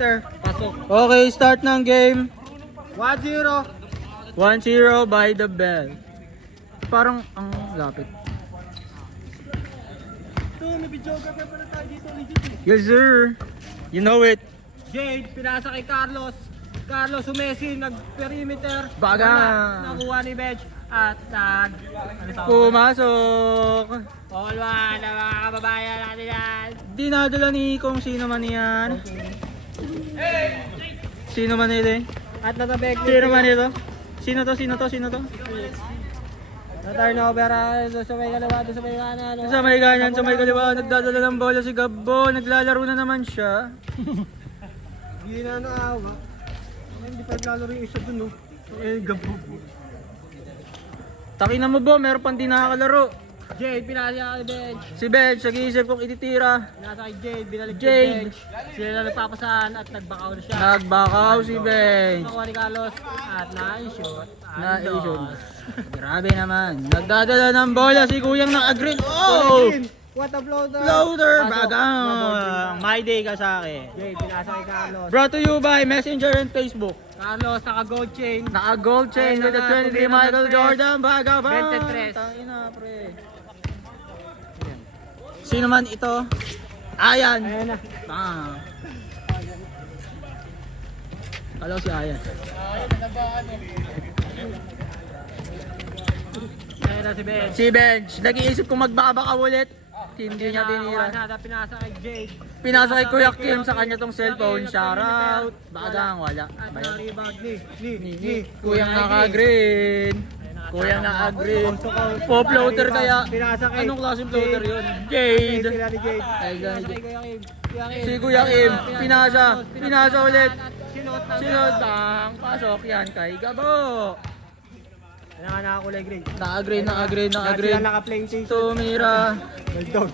Pasok. Okay, start ng game. 1-0. 1-0 by the bell. Parang ang lapit. Ito, may videographer pala tayo dito. Legit. Yes sir. You know it. Jade, pinasa kay Carlos. Carlos Umesi, nag-perimeter. Baga. Wala, nakuha ni Bench. At Pumasok. all one na mga kababayan natin yan. Dinadala ni kung sino man yan. Sino man ito? At natabek Sino man ito? Sino to? Sino to? Sino to? na-turnover doon sa may kalawa, doon sa may kanan. Sa may ganyan, sa may kaliwa, nagdadala ng bola si Gabbo. Naglalaro na naman siya. Hindi na naawa. Hindi pa naglalaro yung isa dun, no? Eh, Gabo. Takinan mo Bo, meron pang di nakakalaro. Jade, pinasa kay Bench. Si Bench, nag-iisip kung ititira. Pinasa kay Jade, binalik kay Jade. Bench. Sila na nagpapasahan at nagbakaw na siya. Nagbakaw si Bench. Nakuha ni Carlos at na-shoot. Na-shoot. Grabe naman. Nagdadala ng bola si Kuyang naka-green. Oh! What a floater! Floater! Pasok. Bagang! My day ka sa akin. Jade, pinasa kay Carlos. Brought to you by Messenger and Facebook. Carlos, naka-gold chain. Naka-gold chain with the 23 Michael Jordan. Baga ba? 23. Tangina pre. Sino man ito? Ayan. Ayan na. Ah. Hello si Ayan. Ayan na si Bench. Si Bench, nag-iisip kung magbabaka ulit. Hindi niya tinira. Pinasa kay Jade. Pinasa kay Kuya Kim sa kanya tong cellphone. Shoutout. Bagang wala. At Bayan. na-rebound ni. Kuyang naka-green. Kuyang naka-green. Po-floater kaya. Pinasa kay Anong klaseng floater yun? Jade. Jade. Pinasa ni Jade. Ay, Pinasa Jade. kay Kuya Kim. Si Kuya Kim. Pinasa. Pinasa ulit. Sinot Sinodang. Pasok yan kay Gabo. Ano nga nakakulay green? Naka-green, naka-green, naka-green. Sila naka-plain t-shirt. Tumira. Bulldog.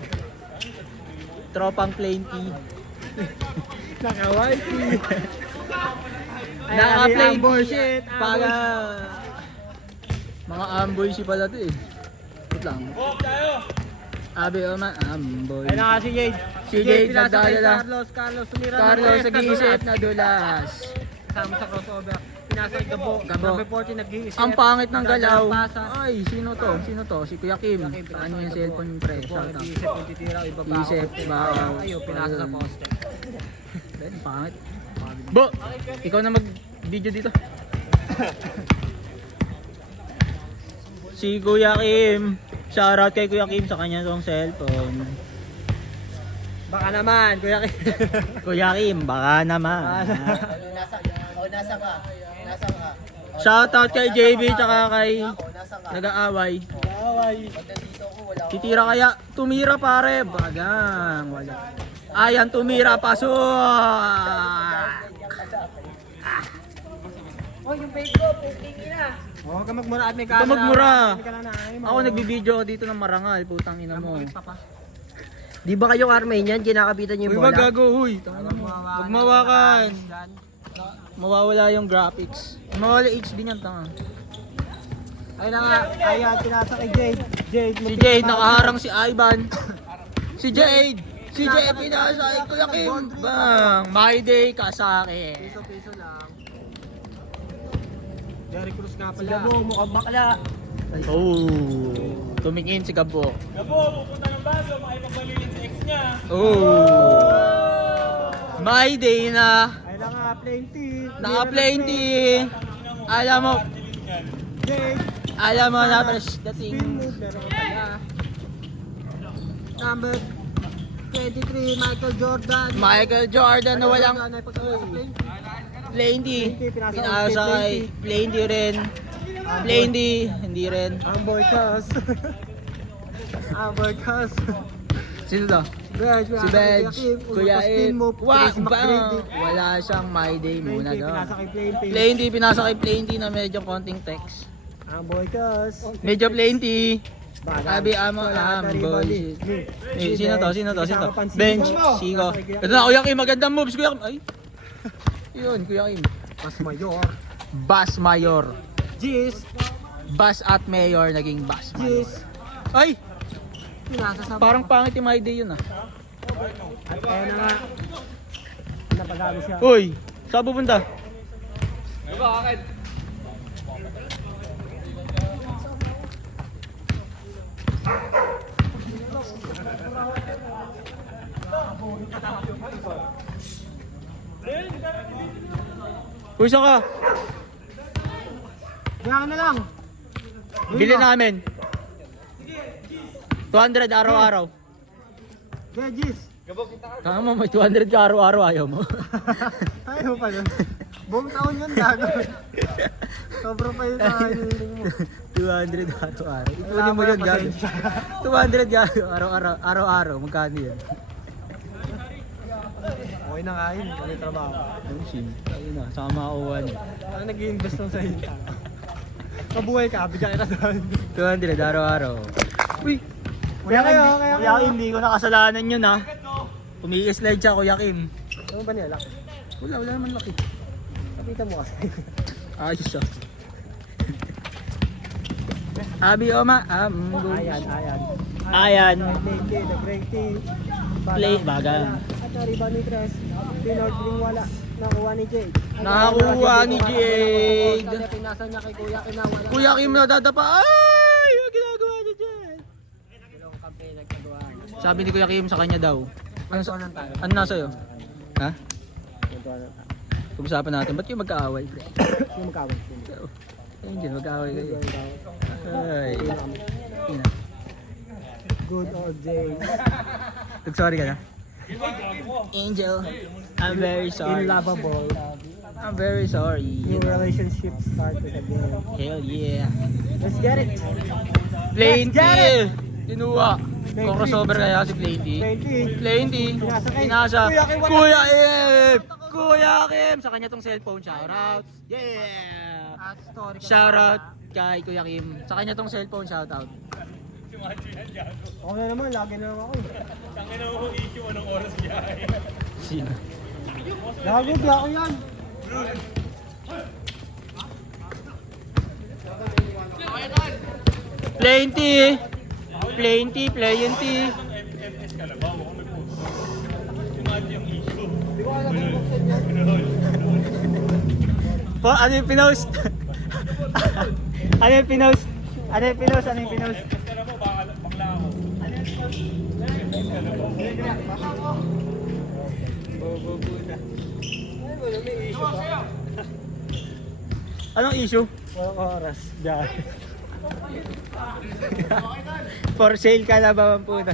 Tropang plain tea. Naka-white tee. Naka-plain ambush. t-shirt. Para mga amboy si pala to eh. Wait lang. Abi o man, amboy. Ayun na nga si Jade. Si Jade pinasa kay nagdadala. Carlos tumira. Carlos nag-iisip na dulas. Kasama sa crossover. Pinasa kay Gabo. Gabo. Number 14 nag-iisip. Ang pangit ng galaw. Pasa. Ay, sino to? Sino to? Si Kuya Kim. Saan yung cellphone pre? Shout out. Nag-iisip kung titira o ibaba. Isip, bawal. Ayun, pinasa sa poste. Ben, pangit. Bo, ikaw na mag-video dito. Si Kuya Kim. Shoutout kay Kuya Kim sa kanya tong cellphone. Baka naman, Kuya Kim. Kuya Kim, baka naman. Nasa ka? Nasa ka? Shoutout kay JB tsaka kay Nasa ka? nag-aaway. Away. Dito ako, wala ako. Titira kaya? Tumira pare. Bagang. Wala. Ayan, tumira. Pasok. Oh, yung page ko, posting na. Huwag ka magmura at may Ito magmura. Ako Ako nagbibideo dito ng marangal. Putang ina mo. Di ba kayo Armenian, kinakapitan niyo Uy, yung wag bola? gago. Huy. Huwag mawakan. Mawawala yung graphics. Mawawala HD niyan. Tanga. Ayun na nga, ayan, pinasa kay Jade. Jade, Si Jade, nakaharang si Ivan. Si Jade. Si Jade, pinasa kay Kuya Kim. Bang. My day ka sa akin. Piso-piso lang. Jerry Cruz nga pala. Sila mo, mukhang bakla. Oh. Tumingin si Gabo. Gabo, pupunta ng bago, makipagbalilin sa ex niya. Oh. My day na. Ayun na nga, plenty. Naka-plenty. Alam mo, Jade, alam mo na fresh spin dating. move, meron ka pala. Number 23, Michael Jordan. Michael Jordan na walang Jordan ay pagkakita sa plenty. Plaindy. Pinasa Pinasa kay kay Plaindy rin. Plaindy, hindi rin. Amboy Cuz. Amboy Cuz. Sino to? Bench, Si Benj, Kuya spin Ip. move, Wag si ba? McGrady. Wala siyang my day muna Plenty, doon. pinasa kay Plenty. Plaindy, pinasa kay Plaindy na medyo konting text. Amboy Cuz. Medyo Plaindy. Bagal. Sabi amo Wala na boy. rival eh. Sino to? Sino to? Sino to? Kasama pansin. Bench, Mo. Sigo. Kasama kay Ito na Kuya Kim, magandang moves Kuya Kim. Ay. Yun, Kuya Kim. Mas mayor. Bas Mayor. Gis. Bas at Mayor naging Bas Mayor. Gis. Ay, Pinasa sa parang pangit yung my day yun ah. At kaya na nga. napagano siya. Uy, saan pupunta? Uy, saan ka? Kaya na lang. Bili namin. 200 araw-araw. Veggies. Tama mo, may 200 ka araw-araw, ayaw mo. Ayaw pa nun. Buong taon yun gago. Sobra pa yun sa hinihiling mo. 200 araw-araw. Wala Itunin mo pa yun, yung gago. pasensya. 200 gago, araw-araw. Magkano yun? Okay na nga yun. Ano yung trabaho? Ang sim. Ayun na, saka makakuha niya. Ano nag-i-invest lang sa hinta? Mabuhay ka, bigyan kita doon. 200 araw-araw. Uy! Kuya kayo, kaya Kuya Kim, hindi ko nakasalanan yun ha. Umi-slide siya, Kuya Kim. Ano ba niya? Laki? Wala naman laki. Kapita mo kasi. Ayos ah. Abi Oma, Ayan. Ayan. The break tea. Play, baga. At nariba ni Tres. Pinord ring wala. Nakuha ni Jade. Nakakuha ni Jade. Pinasa niya kay Kuya Kinawala. Kuya Kim nadadapa. Ay! Ang ginagawa niya dyan. Dalawang kampe nagkagawa. Sabi ni Kuya Kim sa kanya daw. Kwentuhan tayo. Ano nasa iyo? Ha? Kwentuhan tayo. Pag-usapan natin, ba't kayo magkaaway? Sino magkawin? Ayun dyan, magkaaway kayo. Ay. Yun na. Good old days. Sorry ka na. Angel, I'm very sorry. Unlovable. I'm very sorry. New relationship started again. Hell yeah. Let's get it. Plain Let's get T. Tinuwa. Plain Kung T. crossover kaya si Plain T. 20. Plain T. Pinasa kay- Pinasa. Kuya Kim, wala- Kuya Kim! Kuya Kim! Sa kanya tong cellphone. Shoutouts. Yeah! At story. Shoutout kay Kuya Kim. Sa kanya tong cellphone. Shoutout. Ako na naman, lagi na lang ako. Sino? Gago, di ako yan. Plain T. Plain T. Plain T. Po, ano yung pinost? Ano yung pinost? Ano yung pinost? Ano yung pinost? Anong issue? Walang oras. Diyan. For sale ka na ba mampuna?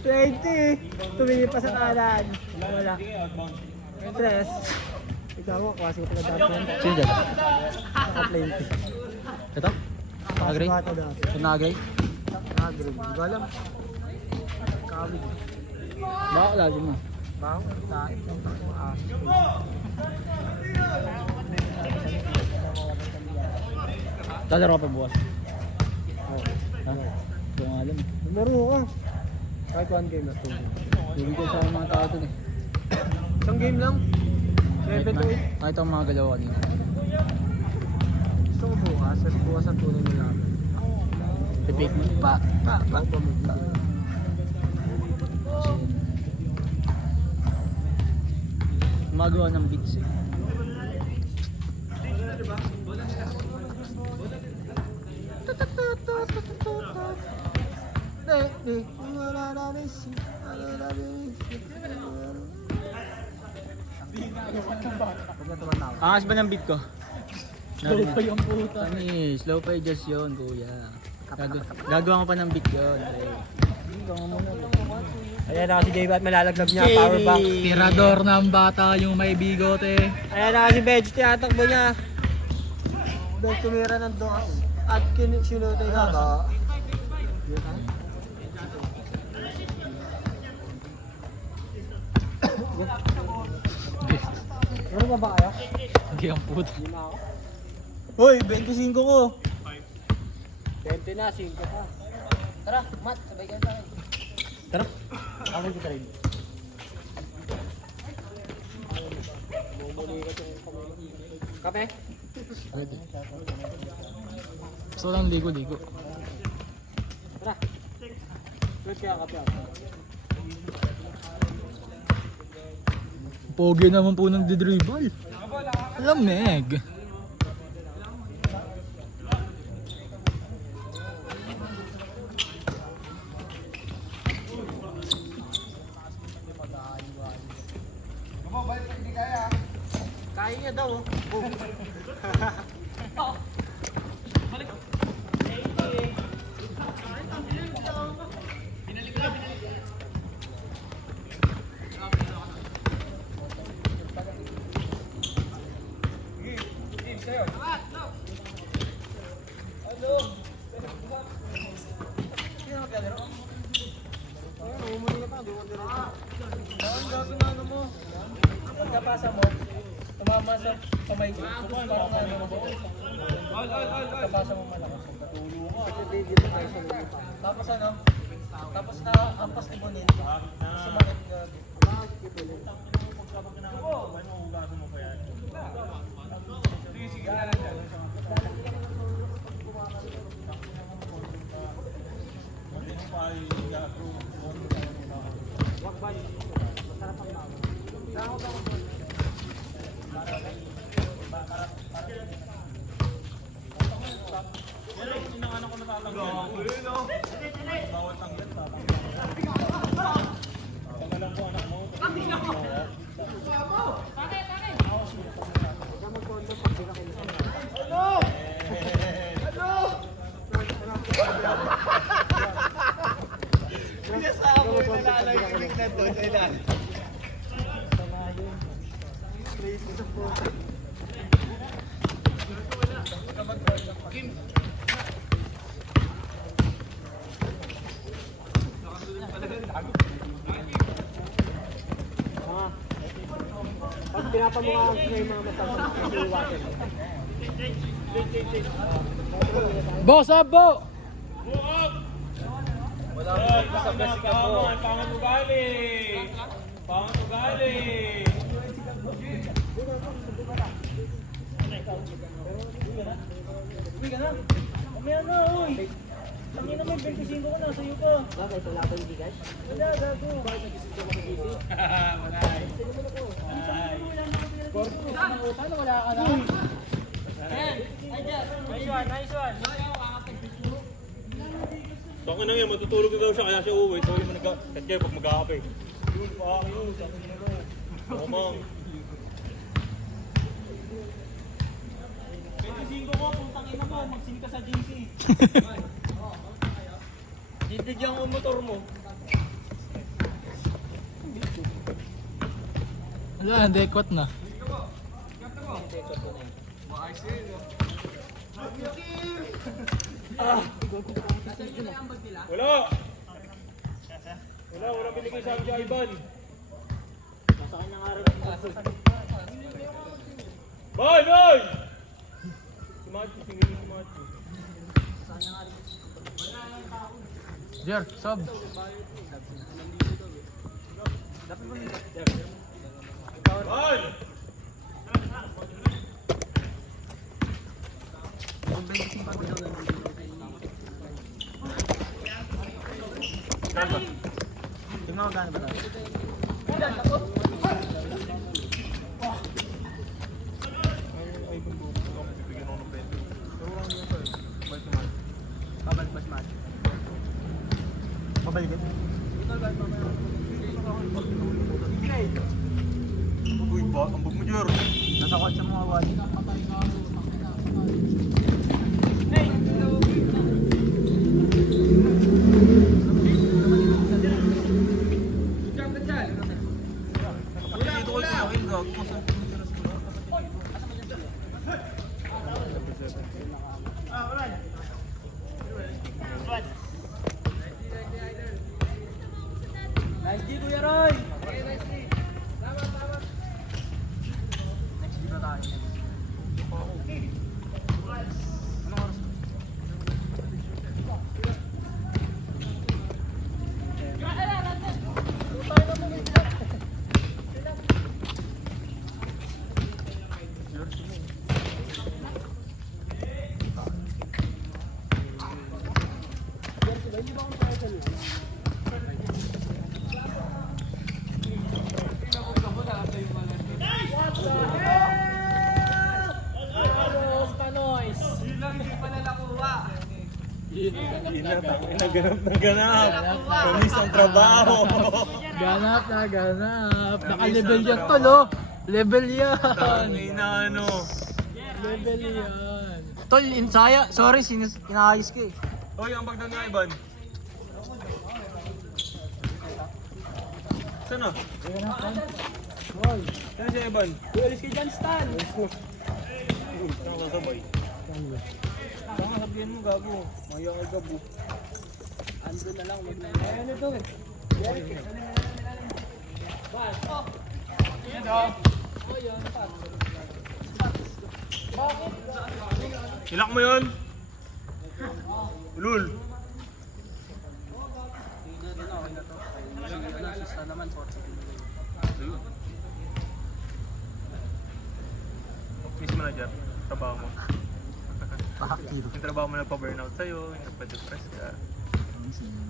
20. Tumingin pa sa kanan. Wala. Tres. Ikaw mo, kasi ko pala dati. Sino dyan? Naka-plain tea. Ito? Naka-gray? Bata dati. Ito naka-gray? Naka-green. Hindi ko alam. Kawig. Baka lagi mo. Bawang ang tayo. Ang aso. Lalaro ka pa bukas? Ha? Ito nga alam. Lumaro ka. Kahit one game na 2 game. Hindi ko sa mga tao dun eh. Isang game lang. 7 to 8. Kahit ang mga galaw kanina. Gusto ko bukas. Kasi bukas ang tunay nila. Repeat mo. Pa. Magawa ng beats eh. Angas ba ng beat ko? Slow pa yung puta. Slow pa yung just yun, kuya. Gagawa ko pa ng beat yun. Ayan na si Jay at malalaglag niya. Power bank. Tirador ng bata yung may bigote. Ayan na si Veg. Tinatakbo niya. Veg tumira ng dos. At sinutay na ba? Ano ba ba kayo? Hindi ang puta. Hindi na ako. Hoy, 25 ko. 20 na, 5 pa. Tara, Matt, sabay ka sa akin. Tara. Ako yung trade. Bumuli ka itong kamay. Kape? Pwede. Gusto lang ligo-ligo. Tara. Wait kaya kape ako. Pogi naman po ng didribble. Lamig. Kaya niya daw. Pagkapasa mo, tumama sa kamay ko. Parang ano mo. Pagkapasa mo malakas. Tapos ano? Tapos na ampas ni Bonin. Sumakit ka. Pag pinapamukha ko yung mga matang sa water. Boss up, Bo! Wala akong kasabay si Kapo. Pangat ugali! Pangat ugali! Uwi ka na? Mamaya na, uy! Tangin na may 25 ko na, sa'yo ka. Bakit? Wala ba yung bigas? Wala, gago. Bakit nagising ka makikiti? Malay. Sana wala ka na. Nice one. Baka na nga, matutulog na daw siya kaya siya uuwi. Tuloy mo nag-kat kayo pag mag-aapay. Yun, baka yun. Sabi na rin. Mamang. 25 ko, puntang ina mo. Magsing ka sa GC. Bibigyan ko motor mo. Wala, dekot na. Wala! Walang binigay sa akin si Ivan. Nasa kanya nga rin. Boy! Si Matthew, singilin si Matthew. Jer, sub. Boy! Tingnan mo gano'n ba tayo? Ay, kung buo ko ako, bibigyan ako ng 20. Pero wala nyo ito eh. Balik naman. Babalik ba si Matt? Babalik din? Uy, ba? Ambog mo, Jer. Nasa kotse mo nga wali. Dito ko sa akin, gago. Nice G, Kuya Roy! Next dito tayo. Anong oras? Naganap na ganap. Promise ang trabaho. Ganap na ganap. Naka-level yan tol oh. Level yan. Tangina ano. Level yan. Tol, insaya. Sorry, inaayos ko eh. Hoy, ang bagdang nga Ivan. Saan na? Saan si Ivan? Alis kay John Stan. Saan ka sabay? Saan ka sabihin mo gago? Maya ka gago. Ando na lang. Ano ito eh? Ilak mo yun? Ulul. Ayun. Miss manager, trabaho mo. Bakit? Yung trabaho mo nagpa-burnout sa'yo, yung nagpa-depress ka.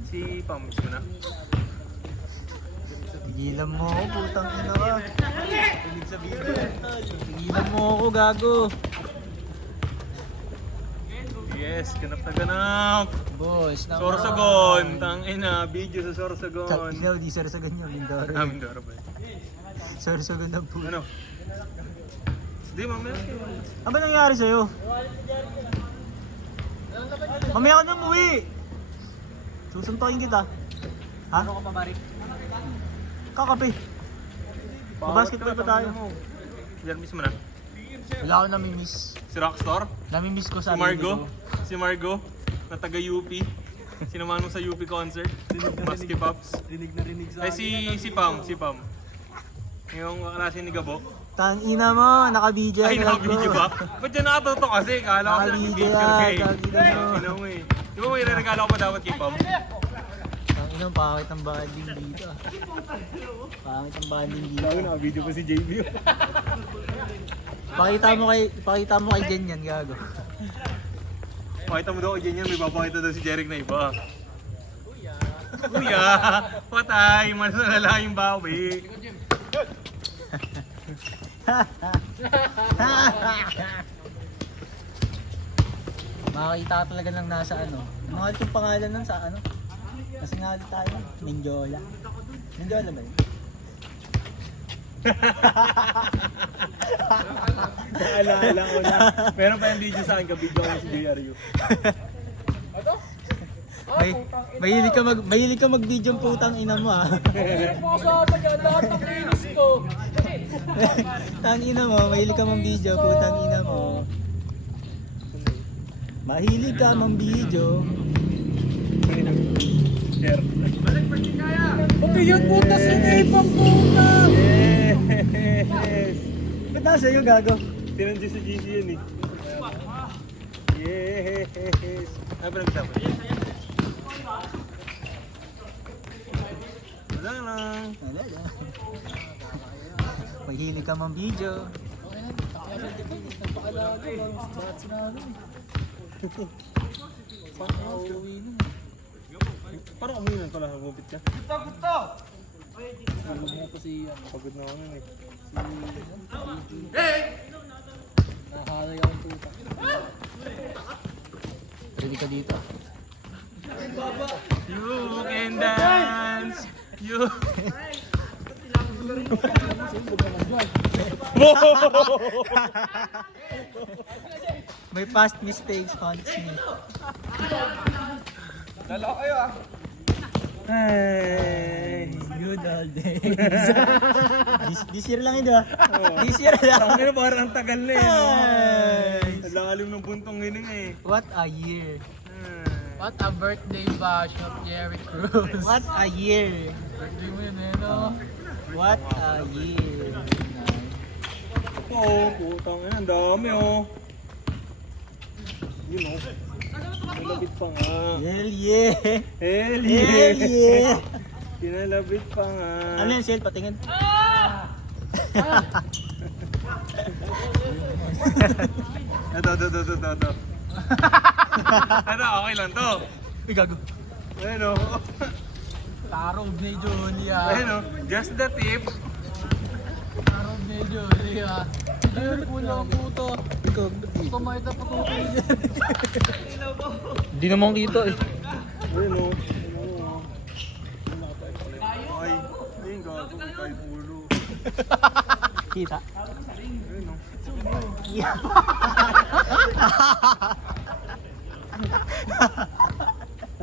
Si Pam, miss mo na. Tigilan mo ako, putang ina ka. Tigilan mo ako, gago. Yes, ganap na ganap. Boss, naman. Sorsogon, tangina, video sa Sorsogon. Ikaw, di Sorsogon yun, Mindoro. Ah, Mindoro ba? Sorsogon na po. Ano? Hindi, mamaya. Ano ba nangyari sa'yo? Mamaya ka na umuwi! Susuntokin kita. Ha? Ano ka pa, Marik? Kakape. Basketball pa tayo. Diyan, miss mo na. Wala ako namimiss. Si Rockstar? Namimiss ko Si sa Margo? Si Margo? Na taga UP? Sinamahan mo sa UP concert? Maski Pops? Rinig na rinig sa Ay, si Pam. Yung klase ni Gabo. Tangina mo, naka-video. Ay, naka-video ba? Ba't dyan nakatuto kasi? Kala ko sa Naka-video video ka eh. yan, tangina mo. Tingnan mo eh. Di ba may regalo ko pa dapat kay Pam? Tangina, pangit ang banding dito. Pangit ang banding dito. naka-video pa si JB. Pakita mo kay Jen yan, gago. Pakita mo daw kay Jen yan, may papakita daw si Jeric na iba. Kuya! Patay! Mas nalala yung bawi. Makakita ka talaga ng nasa ano. Mahal itong pangalan nun sa ano. Kasi nga tayo, Mindiola. Mindiola ba yun? Naalala ko na. Meron pa yung video sa akin, kabidyo ko si JRU. Mahilig ka mag-video ang putang ina mo ah. Makasama dyan, lahat ng kilos ko. Tang ina mo, mahilig ka mag-video, putang ina mo. Mahilig ka mag-video. Share. Pagkayan puta sa ipang puta. Yes! Ba't nasa iyo, gago? Tinandiyo sa GC yun eh. Yes! Ano ba nagsabi? Wala lang. Wala lang. Mahilig ka mag-video. Parang umiinan pala sa gupit ka. Ano mo kasi yan. Pagod na ako nun eh. Nakahalay akong puta. Ready ka dito. You can dance! You... May past mistakes haunts me. Dalawa kayo ah. Ay, good old days. this year lang ito ah. This year lang. Tangina parang ang tagal na eh. Ay. Ang lalim ng buntong hining eh. What a year. What a birthday bash of Jerry Cruz. What a year. Birthday mo yun eh no? What a year. Oo, putang ina, ang dami oh. Yun oh. Nalabit pa nga. Hell yeah. Hell Hell yeah. Kinalabit pa nga. Ano yun, Sel? Patingin. Ito. Ito, okay lang to. Uy, gago. Ayun oh. Tarog ni Julia. Ayun oh. Just the tip. Tarog ni Julia. Jerry pula ang puto. Ikaw. Kumaita pa ko. Hindi naman kita eh. Ayun o. Ay, ayun gago. Kahit ulo. Kita. Ayun o.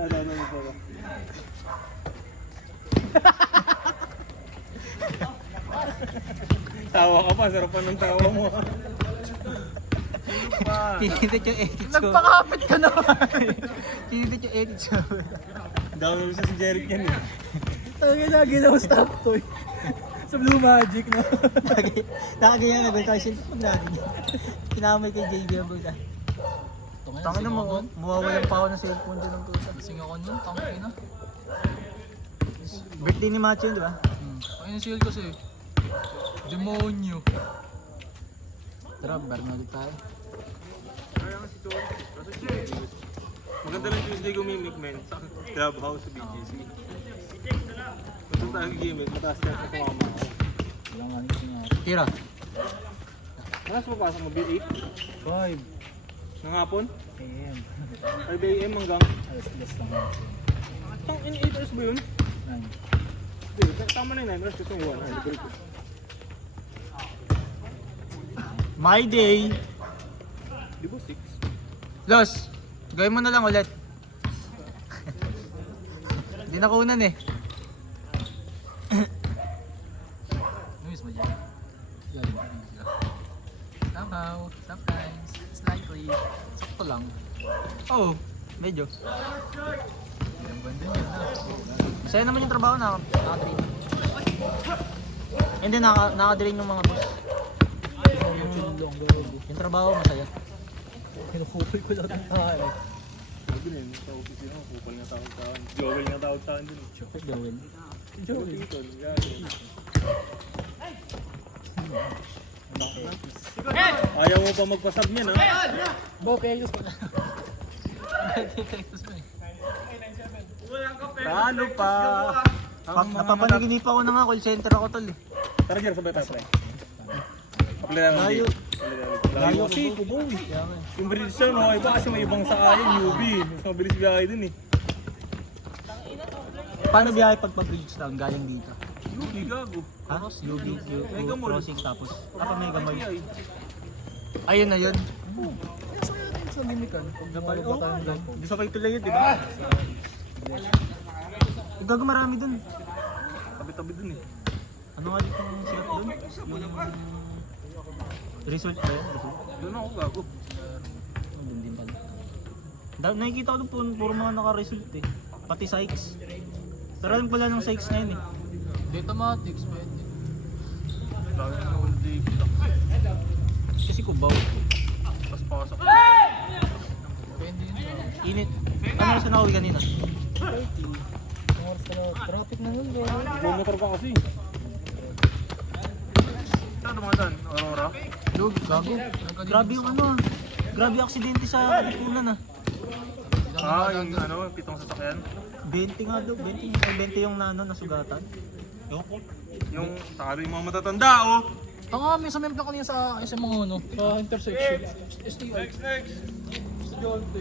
Ano. Tawa ka pa, sarapan ng tawa mo. Sino pa? Tinidit yung edits ko. Nagpakapit ka naman. Tinidit yung edits ko. Down sa si Jeric yan eh. Talaga na ginawa stop toy. Sa Blue Magic na. Nakagaya na ba tayo siya pag natin. Kinamay kay JB ang buta. Tangin na mo, mawawalan pa ako ng cellphone doon ng tuta. Sing ako nun, tangin na. Birthday ni Macho yun, di ba? Ay, nasil kasi. Demonyo. Tara, Bernardo tayo. Kaya nga si Tori. Kasi Tuesday. Maganda lang Tuesday gumimik men sa clubhouse sa BGC. Kung tayo gimmick, mataas ka sa kumama ako. Walang ano siya. Tira. Alas mapasok mo, B8? 5 Ng hapon? AM. 5 AM hanggang? Alas 10 lang. Tang in 8 hours ba yun? 9. Hindi, tama na yung 9 hours kasi yung 1 hour. My day. Di ba 6? Los, gawin mo na lang ulit. Hindi na kunan eh. Miss mo dyan. Somehow, sometimes, it's likely. Sakto lang. Oo, medyo. Ilang buwan din yun na. Masaya naman yung trabaho na naka-drain. Hindi, naka-drain yung mga boss. Yung trabaho masaya. Kinukupol ko lang ng tao. Sabi na yun, sa office yun, kupal nga tawag sa akin. Joel nga tawag sa akin dun. Check Joel. Joey. Tol, gano'n. Ayaw mo pa magpasab niyan ha? Bo, Peyos ko na. Talo pa! Napapanaginipa ko na nga, call center ako tol eh. Tara Jer, sabay tayo pre. Apply namin Layo. date. Layo kasi, kubo eh. Yung bridge siya, no? Iba kasi may ibang sakayan, UB. Mas mabilis biyahe dun eh. Paano biyahe pag pa-bridge town galing dito? UB, gago. Ha? UB, Mega Mall. crossing tapos. Apa Mega Mall? Ay, Ayun na yun. Sa kaya tayo sa mimikan. Kung Napal- bumaba tayo ng galpon. di sa kayo tuloy yun, di ba? Gago marami dun. Tabi-tabi dun eh. Ano nga dito yung sikat dun? Result ba yun? Result? Doon ako gago. Oh, dun din pala. Nakikita ko dun puro mga naka-result eh. Pati Sykes. Pero alam pala ng Sykes ngayon eh. Datamatics, pwede. Lagi na all day. Kasi kubaw. Pas pasok. Pwede yun sa... Init. Ano sa nakauwi kanina? Oras ka na. Traffic na nun, bro. Buong motor pa kasi. Saan dumadaan? Aurora? Lug, gago. Grabe yung ano ah. Grabe yung aksidente sa Katipunan ah. Yung ano, pitong sasakyan. 20 nga daw. 20 yung nasugatan. Yoko. Yung sakali yung mga matatanda oh. Tanga, may sa mempla kanina sa mga ano. Sa intersection. STI. Next. Estudyante.